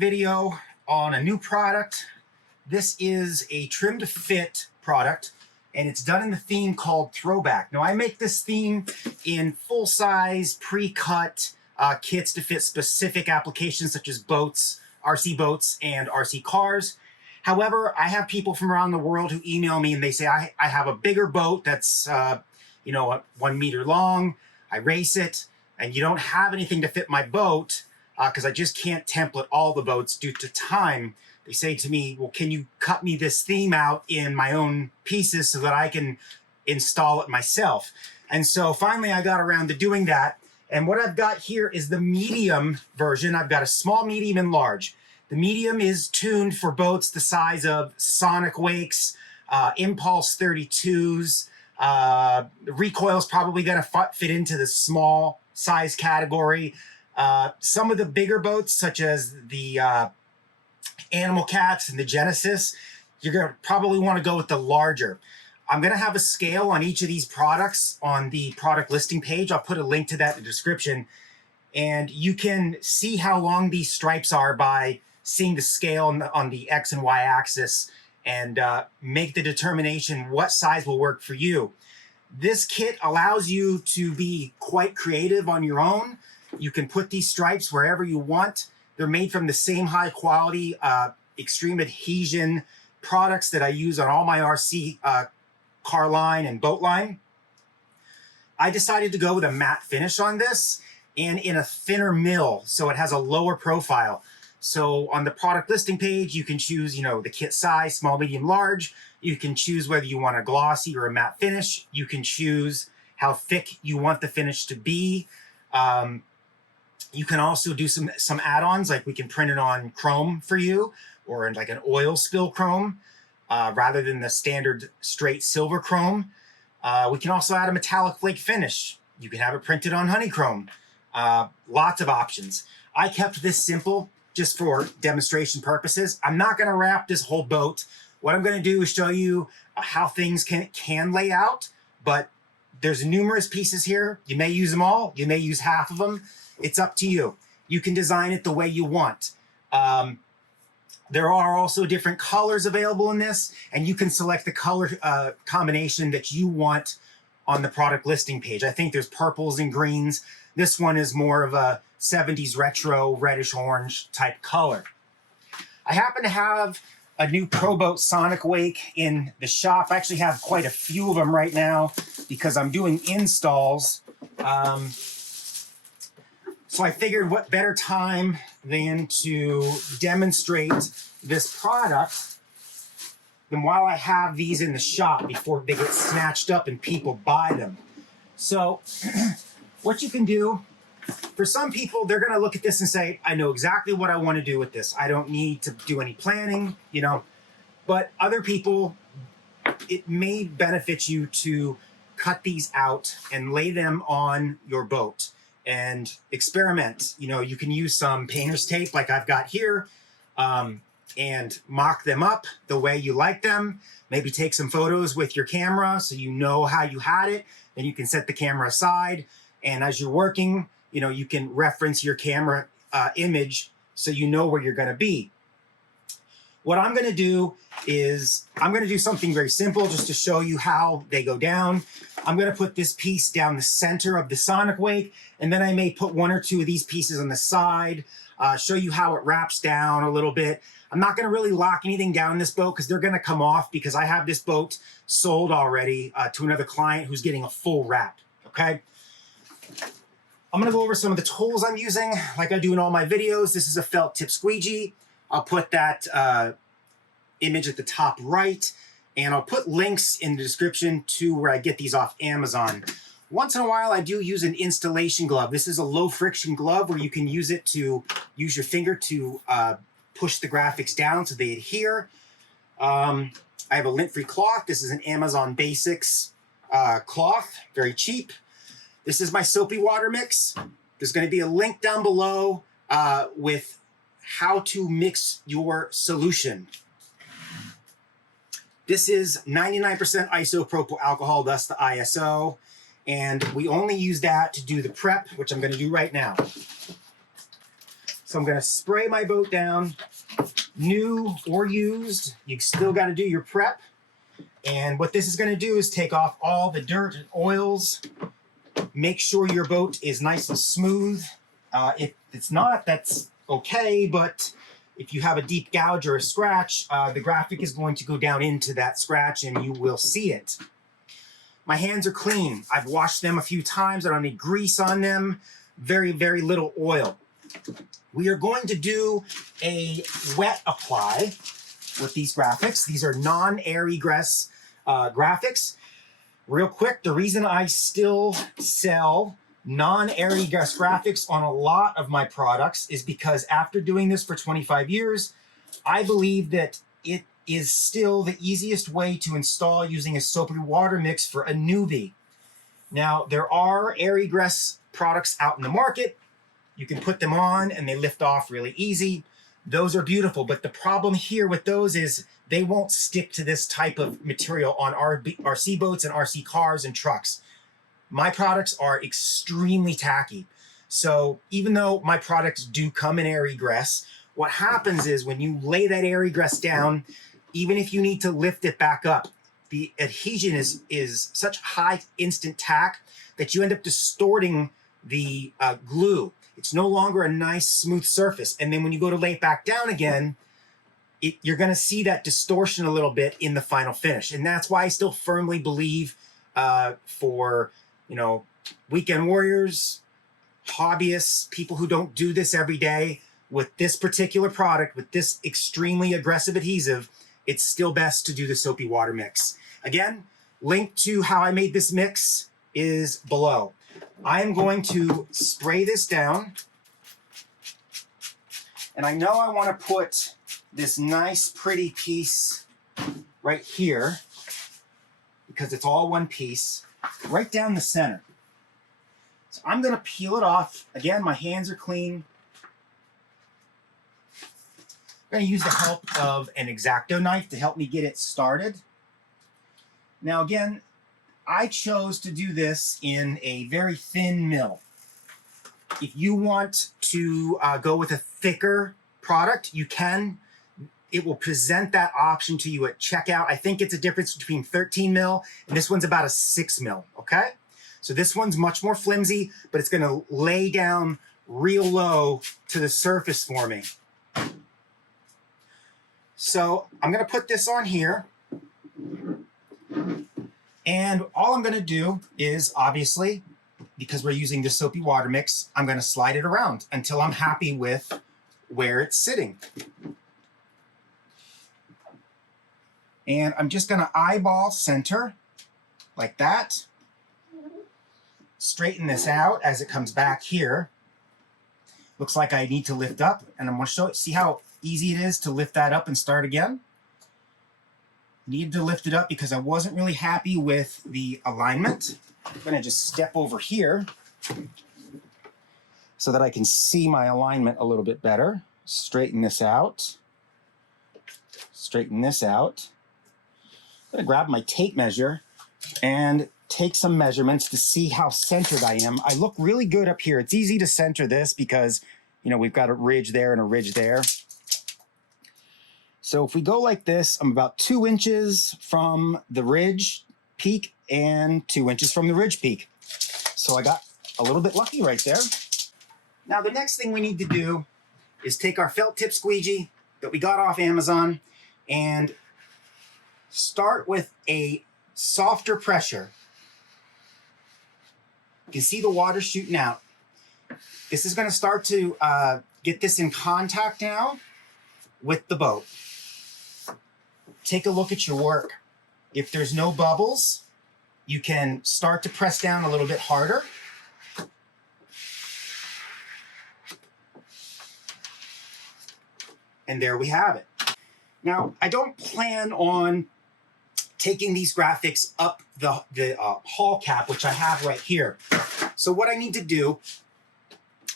video on a new product. This is a trim to fit product, and it's done in the theme called Throwback. Now, I make this theme in full-size, pre-cut kits to fit specific applications such as boats, RC boats, and RC cars. However, I have people from around the world who email me and they say, I have a bigger boat that's 1 meter long. I race it, and you don't have anything to fit my boat because I just can't template all the boats due to time. They say to me, well, can you cut me this theme out in my own pieces so that I can install it myself? And so finally I got around to doing that. And what I've got here is the medium version. I've got a small, medium, and large. The medium is tuned for boats the size of Sonic Wakes, Impulse 32s. The recoil is probably going to fit into the small size category. Some of the bigger boats, such as the Animal Cats and the Genesis, you're going to probably want to go with the larger. I'm going to have a scale on each of these products on the product listing page. I'll put a link to that in the description. And you can see how long these stripes are by seeing the scale on the X and Y axis and make the determination what size will work for you. This kit allows you to be quite creative on your own. You can put these stripes wherever you want. They're made from the same high quality, extreme adhesion products that I use on all my RC car line and boat line. I decided to go with a matte finish on this and in a thinner mill, so it has a lower profile. So on the product listing page, you can choose, the kit size, small, medium, large. You can choose whether you want a glossy or a matte finish. You can choose how thick you want the finish to be. You can also do some add-ons, like we can print it on chrome for you, or in like an oil spill chrome, rather than the standard straight silver chrome. We can also add a metallic flake finish. You can have it printed on honeychrome. Lots of options. I kept this simple just for demonstration purposes. I'm not going to wrap this whole boat. What I'm going to do is show you how things can lay out, but there's numerous pieces here. You may use them all. You may use half of them. It's up to you. You can design it the way you want. There are also different colors available in this, and you can select the color combination that you want on the product listing page. I think there's purples and greens. This one is more of a 70s retro reddish orange type color. I happen to have a new Pro Boat Sonic Wake in the shop. I actually have quite a few of them right now because I'm doing installs. So I figured what better time than to demonstrate this product than while I have these in the shop before they get snatched up and people buy them. So what you can do, for some people, they're going to look at this and say, I know exactly what I want to do with this. I don't need to do any planning, But other people, it may benefit you to cut these out and lay them on your boat and experiment. You can use some painter's tape like I've got here and mock them up the way you like them. Maybe take some photos with your camera so you know how you had it. Then you can set the camera aside. And as you're working, you can reference your camera image so you know where you're going to be. What I'm going to do is I'm going to do something very simple just to show you how they go down. I'm going to put this piece down the center of the Sonic Wake, and then I may put one or two of these pieces on the side, show you how it wraps down a little bit. I'm not going to really lock anything down in this boat because they're going to come off because I have this boat sold already to another client who's getting a full wrap, okay? I'm going to go over some of the tools I'm using like I do in all my videos. This is a felt tip squeegee. I'll put that image at the top right, and I'll put links in the description to where I get these off Amazon. Once in a while, I do use an installation glove. This is a low friction glove where you can use your finger to push the graphics down so they adhere. I have a lint-free cloth. This is an Amazon Basics cloth, very cheap. This is my soapy water mix. There's going to be a link down below with how to mix your solution. This is 99% isopropyl alcohol, thus the ISO, and we only use that to do the prep, which I'm going to do right now. So I'm gonna spray my boat down, new or used. You still gotta do your prep. And what this is gonna do is take off all the dirt and oils, make sure your boat is nice and smooth. If it's not, that's okay, but if you have a deep gouge or a scratch, the graphic is going to go down into that scratch and you will see it. My hands are clean. I've washed them a few times. I don't need grease on them. Very, very little oil. We are going to do a wet apply with these graphics. These are non-air egress graphics. Real quick, the reason I still sell non-air egress graphics on a lot of my products is because after doing this for 25 years, I believe that it is still the easiest way to install using a soapy water mix for a newbie. Now, there are air egress products out in the market. You can put them on and they lift off really easy. Those are beautiful, but the problem here with those is they won't stick to this type of material on RC boats and RC cars and trucks. My products are extremely tacky. So even though my products do come in air egress, what happens is when you lay that air egress down, even if you need to lift it back up, the adhesion is such high instant tack that you end up distorting the glue. It's no longer a nice smooth surface. And then when you go to lay it back down again, you're going to see that distortion a little bit in the final finish. And that's why I still firmly believe for, weekend warriors, hobbyists, people who don't do this every day, with this particular product, with this extremely aggressive adhesive, it's still best to do the soapy water mix. Again, link to how I made this mix is below. I am going to spray this down. And I know I want to put this nice, pretty piece right here, because it's all one piece, right down the center. So I'm going to peel it off. Again, my hands are clean. I'm going to use the help of an X-Acto knife to help me get it started. Now again, I chose to do this in a very thin mill. If you want to go with a thicker product, you can. It will present that option to you at checkout. I think it's a difference between 13 mil and this one's about a 6 mil, okay? So this one's much more flimsy, but it's gonna lay down real low to the surface for me. So I'm gonna put this on here. And all I'm gonna do is, obviously, because we're using the soapy water mix, I'm gonna slide it around until I'm happy with where it's sitting. And I'm just gonna eyeball center like that. Straighten this out as it comes back here. Looks like I need to lift up, and I'm gonna see how easy it is to lift that up and start again. Needed to lift it up because I wasn't really happy with the alignment. I'm gonna just step over here so that I can see my alignment a little bit better. Straighten this out. Straighten this out. I'm gonna grab my tape measure and take some measurements to see how centered I am. I look really good up here. It's easy to center this because, we've got a ridge there and a ridge there. So if we go like this, I'm about 2 inches from the ridge peak and 2 inches from the ridge peak. So I got a little bit lucky right there. Now the next thing we need to do is take our felt tip squeegee that we got off Amazon and start with a softer pressure. You can see the water shooting out. This is going to start to get this in contact now with the boat. Take a look at your work. If there's no bubbles, you can start to press down a little bit harder. And there we have it. Now, I don't plan on taking these graphics up the hull cap, which I have right here. So what I need to do